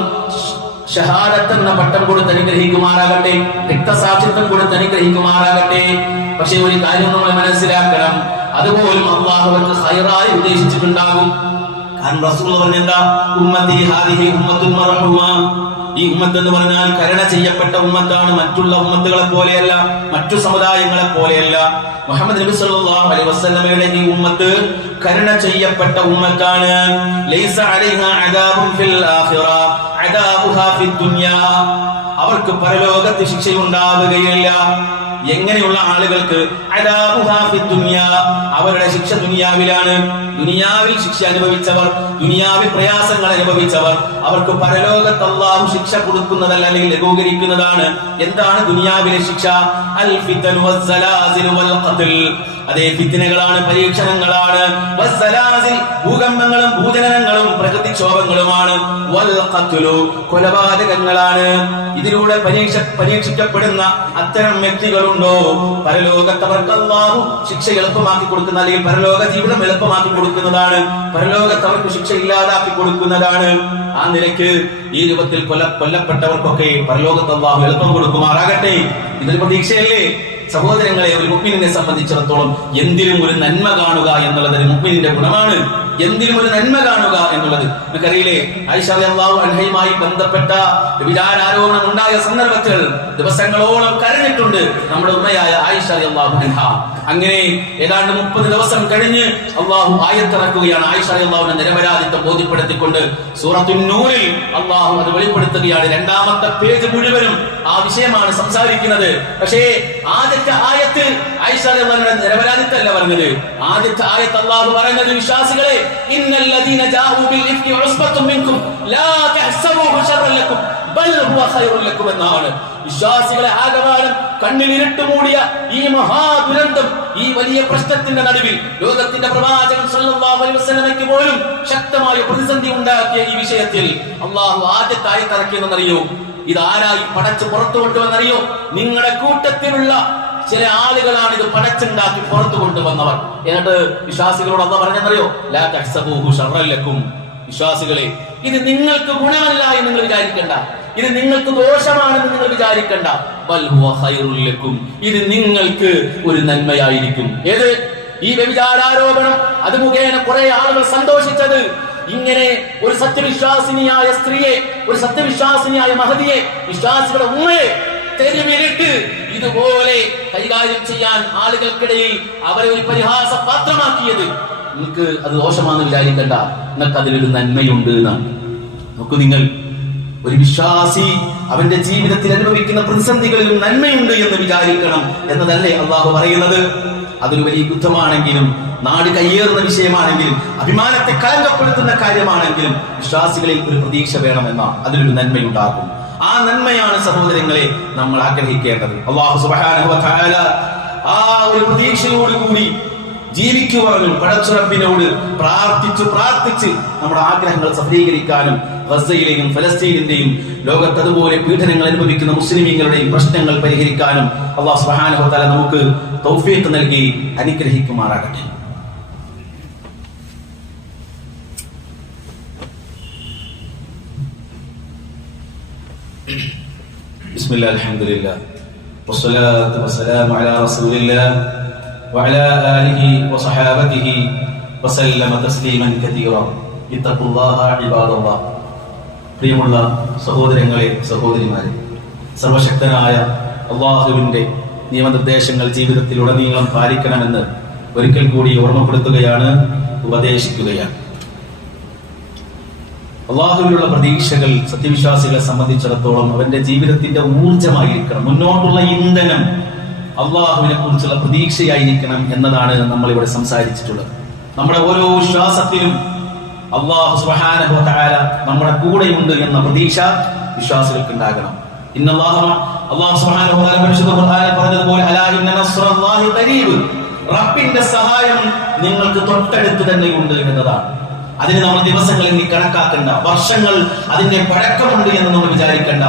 ഷഹാദത്ത് എന്ന പട്ടം കൊടുത്ത് അനുഗ്രഹിക്കുമാറാകട്ടെ, രക്തസാക്ഷിത്വം കൊടുത്ത് അനുഗ്രഹിക്കുമാറാകട്ടെ. പക്ഷെ ഒരു കാര്യം നമ്മൾ മനസ്സിലാക്കണം, അതുപോലും അല്ലാഹു അവർക്ക് ഖൈറായി ഉദ്ദേശിച്ചിട്ടുണ്ടാകും. കാരണം റസൂൽ പറഞ്ഞെന്താ, ഉമ്മത്തി ഹാദിഹി ഉമ്മത്തുൻ മർഹൂമ, ഈ ഉമ്മത്ത് എന്ന് പറഞ്ഞാൽ കരുണ ചെയ്യപ്പെട്ട ഉമ്മത്താണ്. മറ്റുള്ള ഉമ്മത്തുകളെ പോലെയല്ല, മറ്റു സമുദായങ്ങളെ പോലെയല്ല. മുഹമ്മദ് നബി സല്ലല്ലാഹു അലൈഹി വസല്ലമയുടെ ഈ ഉമ്മത്ത് കരുണ ചെയ്യപ്പെട്ട ഉമ്മത്താണ്. ലൈസ അലൈഹാ അദാബുൻ ഫിൽ ആഖിറ അദാബുഹാ ഫിദ് ദുനിയാ, അവർക്ക് പരലോകത്ത് ശിക്ഷയുണ്ടാവുകയില്ല. എങ്ങനെയുള്ള ആളുകൾക്ക്? അദാബുഹാ ഫിദ് ദുനിയാ, അവരുടെ ശിക്ഷ ദുനിയാവിലാണ്. ദുനിയാവിൽ ശിക്ഷ അനുഭവിച്ചവർ, ദുനിയാവിൽ പ്രയാസങ്ങൾ അനുഭവിച്ചവർ, അവർക്ക് പരലോകത്ത് അല്ലാഹു ശിക്ഷ കൊടുക്കുന്നതല്ല, അല്ലെങ്കിൽ ലഘൂകരിക്കുന്നതാണ്. എന്താണ് ദുനിയാവിലെ ശിക്ഷ? അൽ ഫിതനു വസ്സലാസിലു വൽ ഖത്ൽ, അതേ ഫിത്നകളാണ്, പരീക്ഷണങ്ങളാണ്. വസ്സലാസിൽ, ഭൂകമ്പങ്ങളും ഭൂചലനങ്ങളും പ്രകൃതിക്ഷോഭങ്ങളുമാണ്. വൽ ഖത്ലു, കൊലപാതകങ്ങളാണ്. ഇതിലൂടെ പരീക്ഷിക്കപ്പെടുന്ന അത്തരം വ്യക്തികളുണ്ടോ? പരലോകത്ത് അവർക്ക് അല്ലാഹു ശിക്ഷ എളുപ്പമാക്കി കൊടുക്കുന്ന, അല്ലെങ്കിൽ പരലോക ജീവിതം എളുപ്പമാക്കി കൊടുക്കുന്നതാണ്. പരലോകത്ത് അവർക്ക് ശിക്ഷ ഇല്ലാതാക്കി കൊടുക്കുന്നതാണ്. ആ നിലയ്ക്ക് ഈ രൂപത്തിൽ കൊല്ലപ്പെട്ടവർക്കൊക്കെ പരലോകത്ത് അല്ലാഹു എളുപ്പം കൊടുക്കുമാറാകട്ടെ. ഇതൊരു പ്രതീക്ഷയല്ലേ സഹോദരങ്ങളെ? ഒരു മുഅ്മിനിനെ സംബന്ധിച്ചിടത്തോളം എന്തിലും ഒരു നന്മ കാണുക എന്നുള്ളത് ഒരു മുഅ്മിനിന്റെ ഗുണമാണ്. എന്തിലും ഒരു നന്മ കാണുക എന്നുള്ളത് നമുക്കറിയില്ലേ? ആയിഷ റളിയല്ലാഹു അൻഹയുമായി ബന്ധപ്പെട്ട വിചാരാരോപണം ഉണ്ടായ സന്ദർഭത്തിൽ ദിവസങ്ങളോളം കരഞ്ഞിട്ടുണ്ട് നമ്മുടെ ഉമ്മയായ ആയിഷ റളിയല്ലാഹു അൻഹ. അങ്ങനെ ഏതാണ്ട് 30 ദിവസം കഴിഞ്ഞ് അല്ലാഹു ആയത്തിറക്കുകയാണ്. ആയിഷ റളിയല്ലാഹുവിന്റെ നിരപരാധിത്വം ബോധ്യപ്പെടുത്തിക്കൊണ്ട് സൂറത്തുൻ നൂറിൽ അല്ലാഹു അത് വെളിപ്പെടുത്തുകയാണ്. 2ാമത്തെ പേജ് മുഴുവനും ആ വിഷയമാണ് സംസാരിക്കുന്നത്. പക്ഷേ ആദ്യത്തെ ആയത്തിൽ ആയിഷ റളിയല്ലാഹുവിന്റെ നിരപരാധിത്വമല്ല പറഞ്ഞത്. ആദ്യത്തെ ആയത്ത് അല്ലാഹു പറയുന്നത്, വിശ്വാസികളെ, ഇന്നല്ലദീന ജാഉ ബിൽ ഇഫ്കി ഉസ്ബത്തും മിൻകും ലാ തഹ്സബൂഹു ശർറൻ ലക്കും ബൽ ഹുവ ഖൈറുൻ ലക്കും എന്നാണ്. വിശ്വാസികളെ ആകമാനം കണ്ണിലിരുട്ട് മൂടിയ ഈ മഹാദുരന്തം, ഈ വലിയ പ്രശ്നത്തിന്റെ നടുവിൽ ലോകത്തിന്റെ പ്രവാചകൻ സല്ലല്ലാഹു അലൈഹി വസല്ലമയ്ക്ക് പോലും ശക്തമായ പ്രതിസന്ധി ഉണ്ടാക്കിയ ഈ വിഷയത്തിൽ അല്ലാഹു ആദ്യത്തെ ആയത്ത് ഇറക്കിയെന്നറിയോ? ഇതാരായി പടച്ച് പുറത്തു കൊണ്ടുവന്നറിയോ? നിങ്ങളുടെ കൂട്ടത്തിലുള്ള ചില ആളുകളാണ് ഇത് പടച്ചുണ്ടാക്കി പുറത്തു കൊണ്ടുവന്നവർ. എന്നിട്ട് വിശ്വാസികളോട് അല്ലാഹു പറഞ്ഞെന്നറിയോ? ലാ തഹ്സബൂഹു ശർറൻ ലക്കും, വിശ്വാസികളെ, ഇത് നിങ്ങൾക്ക് ഗുണമല്ല എന്ന് നിങ്ങൾ വിചാരിക്കണ്ട, ഇത് നിങ്ങൾക്ക് ദോഷമാണെന്ന് നിങ്ങൾ വിചാരിക്കണ്ട. ബൽ ഹുവ ഖൈറുൽ ലക്കും, ഇത് നിങ്ങൾക്ക് ഒരു നന്മയായിരിക്കും. ഏത്? ഈ വ്യഭിചാരാരോപണം അത് മുഖേന കുറെ ആളുകൾ സന്തോഷിച്ചത് ഇങ്ങനെ ഒരു സത്യവിശ്വാസിനിയായ സ്ത്രീയെ, ഒരു സത്യവിശ്വാസിനിയായ മഹദിയെ, വിശ്വാസികളുടെ ഉമ്മയെ തെരുവിലിട്ട് ഇതുപോലെ കൈകാര്യം ചെയ്യാൻ ആളുകൾക്കിടയിൽ അവരെ ഒരു പരിഹാസ പാത്രമാക്കിയത് നിങ്ങൾക്ക് അത് ദോഷമാണെന്ന് വിചാരിക്കണ്ട, നിങ്ങൾക്ക് അതിലൊരു നന്മയുണ്ട് എന്നാണ്. നോക്കൂ, നിങ്ങൾ ഒരു വിശ്വാസി അവന്റെ ജീവിതത്തിൽ അനുഭവിക്കുന്ന പ്രതിസന്ധികളിലും നന്മയുണ്ട് എന്ന് വിചാരിക്കണം എന്നതല്ലേ അള്ളാഹു പറയുന്നത്. അതൊരു വലിയ യുദ്ധമാണെങ്കിലും, നാട് കയ്യേറുന്ന വിഷയമാണെങ്കിലും, അഭിമാനത്തെ കളങ്കപ്പെടുത്തുന്ന കാര്യമാണെങ്കിലും വിശ്വാസികളിൽ ഒരു പ്രതീക്ഷ വേണമെന്നാണ്. അതിലൊരു നന്മയുണ്ടാകും. ആ നന്മയാണ് സഹോദരങ്ങളെ നമ്മൾ ആഗ്രഹിക്കേണ്ടത്. അല്ലാഹു സുബ്ഹാനഹു വ തആല ആ ഒരു പ്രതീക്ഷയോടുകൂടി ജീവിക്കുവാനും പടച്ചുറപ്പിനോട് പ്രാർത്ഥിച്ച് നമ്മുടെ ആഗ്രഹങ്ങൾ സഫലീകരിക്കാനും ഗസയിലെയും ഫലസ്തീനിന്റെയും ലോകത്തതുപോലെ പീഡനങ്ങൾ അനുഭവിക്കുന്ന മുസ്ലിമീങ്ങളുടെയും പ്രശ്നങ്ങൾ പരിഹരിക്കാനും അല്ലാഹു സുബ്ഹാനഹു വ തആല നമുക്ക് തൗഫീഖ് നൽകി അനുഗ്രഹിക്കുമാറാകട്ടെ. ബിസ്മില്ലാഹിർ റഹ്മാനിർ റഹീം വസ്സലാത്തു വസ്സലാമു അലാ റസൂലില്ലാഹ് വഅലാ ആലിഹി വസഹാബതിഹി വസല്ലമ തസ്ലീമൻ കതീറാ. ഇത്തഖുല്ലാഹ ഇബാദല്ലാഹ്. പ്രിയമുള്ള സഹോദരങ്ങളെ, സഹോദരിമാരെ, സർവശക്തനായ അല്ലാഹുവിന്റെ നിയമനിർദ്ദേശങ്ങൾ ജീവിതത്തിലുടനീളം പാലിക്കണമെന്ന് ഒരിക്കൽ കൂടി ഓർമ്മപ്പെടുത്തുകയാണ്, ഉപദേശിക്കുകയാണ്. അള്ളാഹുവിലുള്ള പ്രതീക്ഷകൾ സത്യവിശ്വാസികളെ സംബന്ധിച്ചിടത്തോളം അവന്റെ ജീവിതത്തിന്റെ ഊർജമായിരിക്കണം, മുന്നോട്ടുള്ള ഇന്ധനം അള്ളാഹുവിനെ കുറിച്ചുള്ള പ്രതീക്ഷയായിരിക്കണം എന്നതാണ് നമ്മൾ ഇവിടെ സംസാരിച്ചിട്ടുള്ളത്. നമ്മുടെ ഓരോ ശ്വാസത്തിലും അല്ലാഹു സുബ്ഹാനഹു വ തആല നമ്മുടെ കൂടെയുണ്ട് എന്ന പ്രതീക്ഷ വിശ്വാസികൾക്ക് ഉണ്ടാകണം. അല്ലാഹു സുബ്ഹാനഹു വ തആല പരിശുദ്ധ ഖുർആനിൽ പറഞ്ഞതുപോലെ അലാ ഇന്ന നസ്റല്ലാഹി ഖരീബ്, റബ്ബിന്റെ സഹായം നിങ്ങൾക്ക് തൊട്ടടുത്ത് തന്നെയുണ്ട് എന്നതാണ്. അതിന് നമ്മൾ ദിവസങ്ങൾ എണ്ണി കണക്കാക്കണ്ട, വർഷങ്ങൾ അതിന്റെ പഴക്കമുണ്ട് എന്ന് നമ്മൾ വിചാരിക്കണ്ട.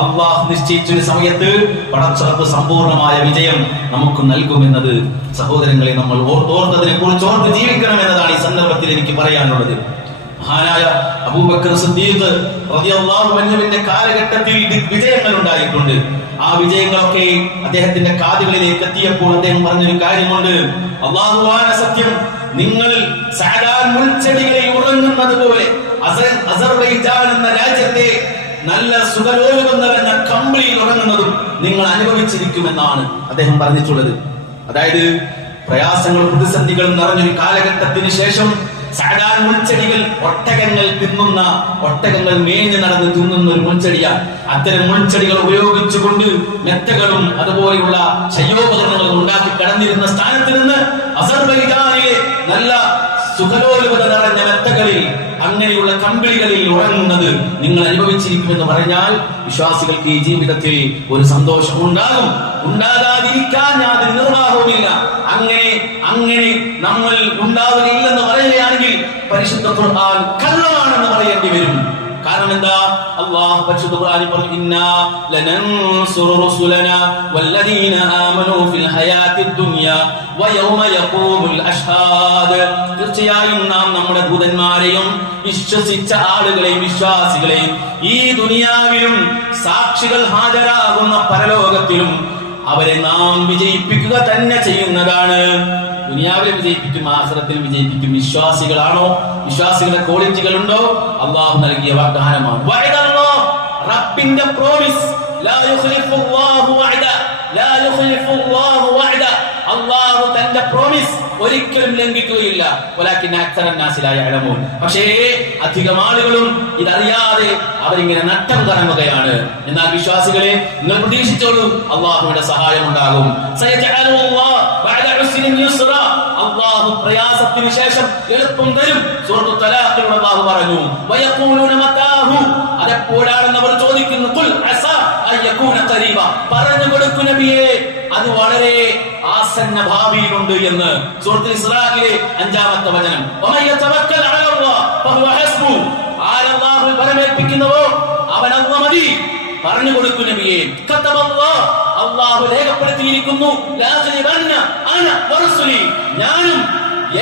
അള്ളാഹ് നിശ്ചയിച്ചൊരു സമയത്ത് പടച്ചുറപ്പ് സമ്പൂർണമായ വിജയം നമുക്ക് നൽകുമെന്നത് സഹോദരങ്ങളെ നമ്മൾ ഓർത്തതിനെ കുറിച്ച് ഓർത്ത് ജീവിക്കണം എന്നതാണ് ഈ സന്ദർഭത്തിൽ എനിക്ക് പറയാനുള്ളത്. മഹാനായ അബൂബക്കർ സിദ്ദീഖ് റളിയല്ലാഹു അൻഹുവിന്റെ കാലഘട്ടത്തിൽ വിജയങ്ങൾ ഉണ്ടായിട്ടുണ്ട്. ആ വിജയങ്ങളൊക്കെ അദ്ദേഹത്തിന്റെ കാതുകളിലേക്ക് എത്തിയപ്പോൾ അദ്ദേഹം പറഞ്ഞൊരു കാര്യമുണ്ട്, അല്ലാഹുവാണ് സത്യം, നിങ്ങൾ സാധാരണ മുൾച്ചെടികളിൽ ഉറങ്ങുന്നത് പോലെ അസർബൈജാൻ എന്ന രാജ്യത്തെ നല്ല സുഖലോലുമെന്ന കമ്പിളിയിൽ ഉറങ്ങുന്നതും നിങ്ങൾ അനുഭവിച്ചിരിക്കുമെന്നാണ് അദ്ദേഹം പറഞ്ഞിട്ടുള്ളത്. അതായത് പ്രയാസങ്ങളും പ്രതിസന്ധികളും നിറഞ്ഞൊരു കാലഘട്ടത്തിന് ശേഷം സാധാരണ മുൾച്ചെടികൾ ഒട്ടകങ്ങൾ മേഞ്ഞു നടന്ന് തിന്നുന്ന ഒരു മുൾച്ചെടിയാണ്. അത്തരം മുൾച്ചെടികൾ ഉപയോഗിച്ചുകൊണ്ട് മെത്തകളും അതുപോലെയുള്ള ശയ്യോപകരണങ്ങളും ഉണ്ടാക്കി കിടന്നിരുന്ന സ്ഥാനത്ത് നിന്ന് അസർബൈജാനിലെ നല്ല സുഖലോലുപത നിറഞ്ഞ മെത്തകളിൽ, അങ്ങനെയുള്ള കമ്പിളികളിൽ ഉറങ്ങുന്നത് നിങ്ങൾ അനുഭവിച്ചിരിക്കുമെന്ന് പറഞ്ഞാൽ വിശ്വാസികൾക്ക് ഈ ജീവിതത്തിൽ ഒരു സന്തോഷം ഉണ്ടാകും. ഉണ്ടാകാതിരിക്കാൻ യാതൊരു നിർവാഹവുമില്ല. അങ്ങനെ നമ്മൾ ഉണ്ടാവുകയില്ലെന്ന് പറയുകയാണെങ്കിൽ പരിശുദ്ധ ഖുർആൻ കള്ളമാണെന്ന് പറയേണ്ടി വരും. കാരണം എന്താ? അല്ലാഹു പരിശുദ്ധ ഖുർആനിൽ പറഞ്ഞു, ഇന്നാ ലനൻസുറു റസുലനാ വല്ലദീന ആമനൂ ഫിൽ ഹയാത്തിദ് ദുനിയാ വയൗമ യഖൂമുൽ അഷ്ഹാദ്. തീർച്ചയായും നാം നമ്മുടെ ദൂതന്മാരെയും വിശ്വസിച്ച ആളുകളെയും വിശ്വാസികളെയും ഈ ദുനിയാവിലും സാക്ഷികൾ ഹാജരാകുന്ന പരലോകത്തിലും അവരെ നാം വിജയിപ്പിക്കുക തന്നെ ചെയ്യുന്നതാണ്. ദുനിയാവിലെ വിജയിപ്പിക്കും, ആഖിറത്തിൽ വിജയിപ്പിക്കും. വിശ്വാസികളാണോ? വിശ്വാസികളുടെ ക്വാളിറ്റികൾ ഉണ്ടോ? അല്ലാഹു നൽകിയ വാഗ്ദാനമാണ്. വഅദല്ലാഹ്, റബ്ബിന്റെ പ്രോമിസ്. ലാ യുഖ്ലിഫുല്ലാഹു വഅദ, ലാ യുഖ്ലിഫുല്ലാഹു വഅദ. അല്ലാഹു തന്റെ പ്രോമിസ് ഒരിക്കലും ലംഘിക്കുകയില്ല. വലാകിന്ന അക്സറൻ നാസി ലാ യഅലമൂൻ. പക്ഷേ അധികം ആളുകളും ഇതറിയാതെ അവരിങ്ങനെ നട്ടം കറങ്ങുകയാണ്. എന്നാൽ വിശ്വാസികളെ, നിങ്ങൾ പ്രതീക്ഷിച്ചോളൂ, അല്ലാഹുവിന്റെ സഹായം ഉണ്ടാകും. സയജഅലുല്ലാഹു ബഅദ ഉസ്രിൻ യുസ്റ. അല്ലാഹു പ്രയാസത്തിന് ശേഷം എളുപ്പം തരും. സൂറത്തുൽ തലാഖിൽ അല്ലാഹു പറഞ്ഞു, വയഖൂലൂന മതാഹു, അതെപ്പോഴാണെന്ന് അവർ ചോദിക്കുന്നു. ഖുൽ അസാ അയ്യകൂന ഖരീബ, പറഞ്ഞു കൊടുക്കൂ നബിയേ, അത് വളരെ ആസന്ന ഭാവിയിലുണ്ട് എന്ന്. സൂറത്തുൽ ഇസ്രായിലെ 5-ാമത്തെ വചനം. വമയ്യതവക്കൽ അലല്ലാഹ് ഫഹുവ ഹസ്ബു, അല്ലാഹു പരമേൽപ്പിക്കുന്നവോ അവൻ അല്ലാഹു മതി. പറഞ്ഞു കൊടുക്കൂ നബിയേ. കതബല്ലാഹ്, അല്ലാഹു രേഖപ്പെടുത്തിയിരിക്കുന്നു, ലാ ഖലിബന്ന അന വറസുലി, ഞാനും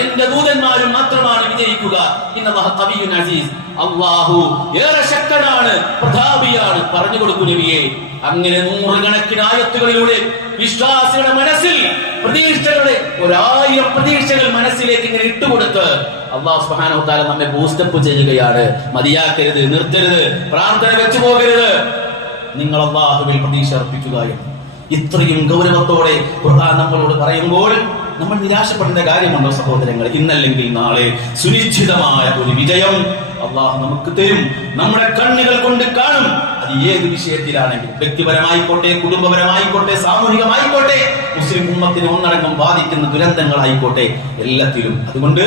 എന്റെ ദൂതന്മാരും മാത്രമാണ് വിജയിക്കുക. ഇന്നല്ലാഹ ഖവിയ്യുൻ അസീസ്, അല്ലാഹു ഏറെ ശക്തനാണ്, പ്രതാപിയാണ്. പറഞ്ഞു കൊടുക്കൂ നബിയെ. അങ്ങനെ നൂറുകണക്കിന് ആയത്തുകളിലൂടെ വിശ്വാസികളുടെ മനസ്സിൽ പ്രതീക്ഷകളുടെ 1000 പ്രതീക്ഷകൾ മനസ്സിലേക്ക് ഇങ്ങനെ ഇട്ടുകൊടുത്ത് അല്ലാഹു സുബ്ഹാനഹു വ തആല നമ്മെ ബൂസ്റ്റപ്പ് ചെയ്യുകയാണ്. മതിയാക്കരുത്, നിർത്തരുത്, പ്രാർത്ഥന വെച്ചു പോകരുത്, നിങ്ങൾ അല്ലാഹുവിൽ പ്രതീക്ഷ അർപ്പിക്കുക എന്ന് ഇത്രയും ഗൗരവത്തോടെ ഖുർആൻ നമ്മളോട് പറയുമ്പോൾ നമ്മൾ നിരാശപ്പെടേണ്ട കാര്യമുണ്ടോ സഹോദരങ്ങൾ? ഇന്നല്ലെങ്കിൽ നാളെ സുനിശ്ചിതമായ ഒരു വിജയം അല്ലാഹു നമുക്ക് തരും. നമ്മുടെ കണ്ണുകൾ കൊണ്ട് കാണും. അത് ഏത് വിഷയത്തിലാണെങ്കിലും, വ്യക്തിപരമായിക്കോട്ടെ, കുടുംബപരമായിക്കോട്ടെ, സാമൂഹികമായിക്കോട്ടെ, മുസ്ലിം ഉമ്മത്തിനെ ഒന്നടങ്കം ബാധിക്കുന്ന ദുരന്തങ്ങളായിക്കോട്ടെ, എല്ലാത്തിലും. അതുകൊണ്ട്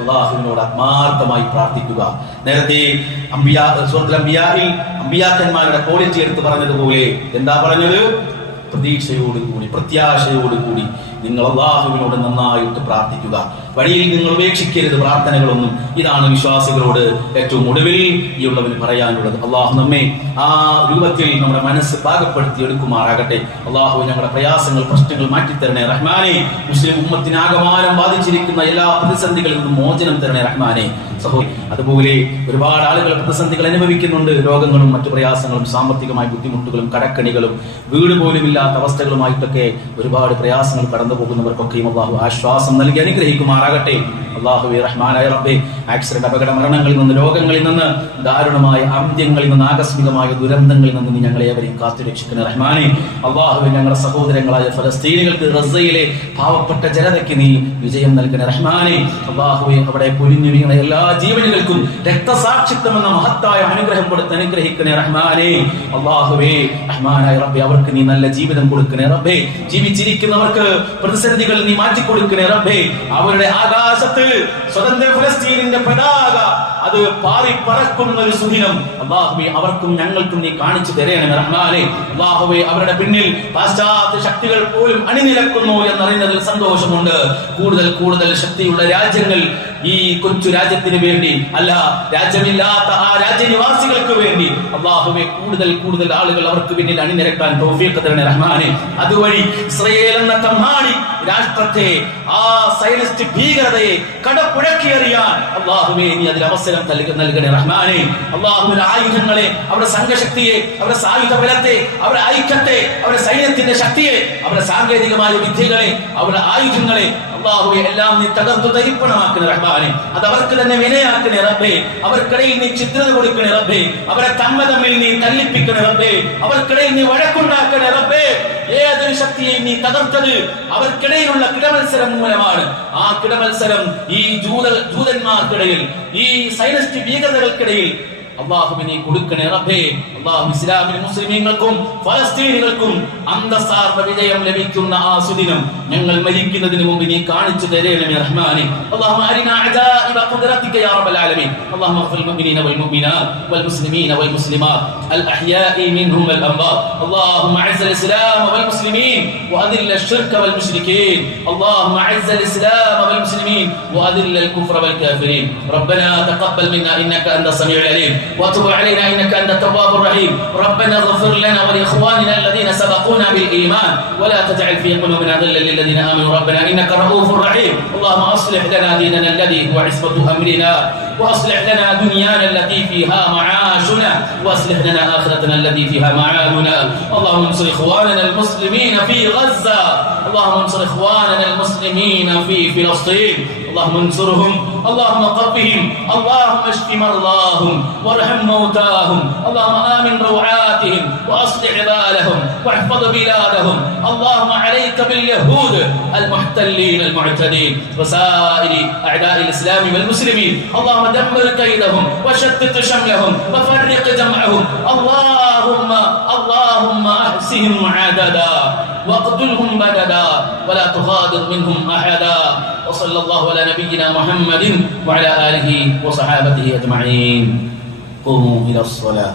അല്ലാഹുവിനോട് ആത്മാർത്ഥമായി പ്രാർത്ഥിക്കുക. നേരത്തെ സൂറത്തുൽ അംബിയായിൽ അംബിയാക്കന്മാരുടെ ക്വാളിറ്റി എടുത്ത് പറഞ്ഞതുപോലെ എന്താ പറഞ്ഞത്? പ്രതീക്ഷയോടുകൂടി, പ്രത്യാശയോടുകൂടി നിങ്ങൾ അല്ലാഹുവിനോട് നന്നായിട്ട് പ്രാർത്ഥിക്കുക. വഴിയിൽ നിങ്ങൾ ഉപേക്ഷിക്കരുത് പ്രാർത്ഥനകളൊന്നും. ഇതാണ് വിശ്വാസികളോട് ഏറ്റവും ഒടുവിൽ ഈ ഉള്ളവന് പറയാനുള്ളത്. അല്ലാഹു നമ്മെ ആ രൂപത്തിൽ നമ്മുടെ മനസ്സ് പാകപ്പെടുത്തി എടുക്കുമാറാകട്ടെ. അല്ലാഹു ഞങ്ങളുടെ പ്രയാസങ്ങൾ, പ്രശ്നങ്ങൾ മാറ്റിത്തരണേ റഹ്മാനെ. മുസ്ലിം ഉമ്മത്തിനാകമാനം ബാധിച്ചിരിക്കുന്ന എല്ലാ പ്രതിസന്ധികളിൽ നിന്നും മോചനം തരണേ റഹ്മാനെ. അതുപോലെ ഒരുപാട് ആളുകൾ പ്രതിസന്ധികൾ അനുഭവിക്കുന്നുണ്ട്. രോഗങ്ങളും മറ്റു പ്രയാസങ്ങളും, സാമ്പത്തികമായ ബുദ്ധിമുട്ടുകളും, കടക്കണികളും, വീട് പോലും ഇല്ലാത്ത അവസ്ഥകളുമായിട്ടൊക്കെ ഒരുപാട് പ്രയാസങ്ങൾ കടന്നു പോകുന്നവർക്കൊക്കെയും അല്ലാഹു ആശ്വാസം നൽകി അനുഗ്രഹിക്കുമാറാകട്ടെ. അല്ലാഹുവേ റഹ്മാനായ റബ്ബേ, ആക്സിഡന്റ്, അപകട മരണങ്ങളിൽ നിന്ന്, രോഗങ്ങളിൽ നിന്ന്, ദാരുണമായ അന്ത്യങ്ങളിൽ നിന്ന്, ആകസ്മികമായ ദുരന്തങ്ങളിൽ നിന്ന് നീ ഞങ്ങളെ അവരെയും കാത്തുരക്ഷിക്കുന്ന റഹ്മാനെ. അല്ലാഹുവേ, ഞങ്ങളുടെ സഹോദരങ്ങളായ ഫലസ്തീനികൾക്ക്, ഗസയിലെ പാവപ്പെട്ട ജനതയ്ക്ക് നീ വിജയം നൽകുന്ന റഹ്മാനെ. അല്ലാഹുവേ, അവിടെ പൊലിഞ്ഞു വീണ എല്ലാ ജീവനുകൾക്കും രക്തസാക്ഷിത്വം എന്ന മഹത്തായ അനുഗ്രഹം കൊടുത്ത് അനുഗ്രഹിക്കണേ റഹ്മാനെ. അല്ലാഹുവേ റഹ്മാനായ റബ്ബേ, അവർക്ക് നീ നല്ല ജീവിതം കൊടുക്കണേ റബ്ബേ. ജീവിച്ചിരിക്കുന്നവർക്ക് പ്രതിസന്ധികൾ നീ മാറ്റിക്കൊടുക്കണേ റബ്ബേ. അവരുടെ ആകാശത്ത് സ്വതന്ത്ര ഫലസ്തീനിന്റെ പതാക അത് പാറി പറക്കുന്ന ഒരു സുദിനം അല്ലാഹുവേ അവർക്കും ഞങ്ങൾക്കും നീ കാണിച്ചു തരണേ റഹ്മാനെ. അല്ലാഹുവേ, അവരുടെ പിന്നിൽ പാശ്ചാത്യ ശക്തികൾ പോലും അണിനിരക്കുന്നു എന്നറിയുന്നതിൽ സന്തോഷമുണ്ട്. കൂടുതൽ കൂടുതൽ ശക്തിയുള്ള രാജ്യങ്ങൾ ഈ കൊച്ചു രാജ്യത്തിന് വേണ്ടി, അല്ല രാജ്യമില്ലാത്ത ആ രാജ്യനിവാസികൾക്ക് വേണ്ടി അല്ലാഹുവേ കൂടുതൽ കൂടുതൽ ആളുകൾ അവർക്ക് പിന്നിൽ അണിനിരക്കാൻ തൗഫീഖ് തരണേ റഹ്മാനെ. അതുവഴി ഇസ്രായേൽ എന്ന തമ്മാടി രാഷ്ട്രത്തെ, ആ സൈനിസ്റ്റ് ഭീകരതയെ കടപുഴക്കിയെറിയാൻ അല്ലാഹുവേ നീ അതിൽ അവസരം നൽകണേ റഹ്മാനെ. അല്ലാഹുവിന്റെ ആയുധങ്ങളെ, അവരുടെ സംഘശക്തിയെ, അവരുടെ സായുധ ബലത്തെ, അവരുടെ ഐക്യത്തെ, അവരുടെ സൈന്യത്തിന്റെ ശക്തിയെ, അവരുടെ സാങ്കേതികമായ വിദ്യകളെ, അവരുടെ ആയുധങ്ങളെ അല്ലാഹുവേ എല്ലാം നീ തകർത്തു തരിപ്പണമാക്കണേ റഹ്മാനെ. അത് അവർക്ക് തന്നെ വിനയാക്കണേ റബ്ബേ. അവർക്കിടയിൽ നീ ചിത്രത കൊടുക്കണേ റബ്ബേ. അവരെ തമ്മിൽ നീ തല്ലിപ്പിക്കണേ റബ്ബേ. അവർക്കിടയിൽ നീ വഴക്കുണ്ടാക്കണേ റബ്ബേ. ഏതൊരു ശക്തിയെയും നീ തകർത്തത് അവർക്കിടയിലുള്ള കിടമത്സരം മൂലമാണ്. ആ കിടമത്സരം ഈ ജൂതന്മാർക്കിടയിൽ, ഈ സൈനിസ്റ്റ് ഭീകരതകൾക്കിടയിൽ അല്ലാഹുവിനെ കൊടുക്കണേ റബ്ബേ. അല്ലാഹു ഇസ്ലാമിനും മുസ്ലിമീങ്ങൾക്കും ഫലസ്തീനികൾക്കും അന്തസ്സാർന്ന വിജയം ലഭിക്കുന്ന ആ സുദിനം ഞങ്ങൾ മരിക്കുന്നതിന് മുമ്പ് നീ കാണിച്ചു തരണമേ റഹ്മാനെ. അല്ലാഹുമ്മ അരിനാ അജാഇബ ഖുദ്റതിക യാ റബ്ബൽ ആലമീൻ. അല്ലാഹുമ്മ ഗ്ഫിർ മുഅ്മിനീന വൽ മുഅ്മിനാത്ത് വൽ മുസ്ലിമീന വൽ മുസ്ലിമാത്ത് അൽ അഹ്യാഇ മിൻഹും വൽ അംവാത്. അല്ലാഹുമ്മ അഇസ്സൽ ഇസ്ലാമ വൽ മുസ്ലിമീൻ വഅദില്ല അശ്ശിർക വൽ മുശ്രികീൻ. അല്ലാഹുമ്മ അഇസ്സൽ ഇസ്ലാമ വൽ മുസ്ലിമീൻ വഅദില്ല അൽ കുഫ്ര വൽ കാഫിരീൻ. റബ്ബനാ തഖബ്ബൽ മിന്നാ ഇന്നക അൻത സമീഉൽ അലീം وتب علينا إنك أنت التواب الرحيم. ربنا اغفر لنا ولإخواننا الذين سبقونا بالإيمان ولا تجعل في قلوبنا غلا للذين آمنوا ربنا إنك رؤوف رحيم. اللهم أصلح لنا ديننا الذي هو عصمة أمرنا وأصلح لنا دنيانا التي فيها معاشنا وأصلح لنا آخرتنا التي فيها معادنا. اللهم انصر إخواننا المسلمين في غزة. اللهم انصر إخواننا المسلمين في فلسطين. اللهم انصرهم، اللهم قبهم، اللهم اشف مرضاهم وارحم موتاهم. اللهم آمن روعاتهم وأصلح بالهم واحفظ بلادهم. اللهم عليك باليهود المحتلين المعتدين وسائر أعداء الإسلام والمسلمين. اللهم دمر كيدهم وشتت شملهم وفرق جمعهم. اللهم أحصهم عددا واقتلهم بددا ولا تغادر منهم أحدا. وصلى الله على نبينا محمد وعلى آله وصحابته أجمعين. قوموا إلى الصلاة.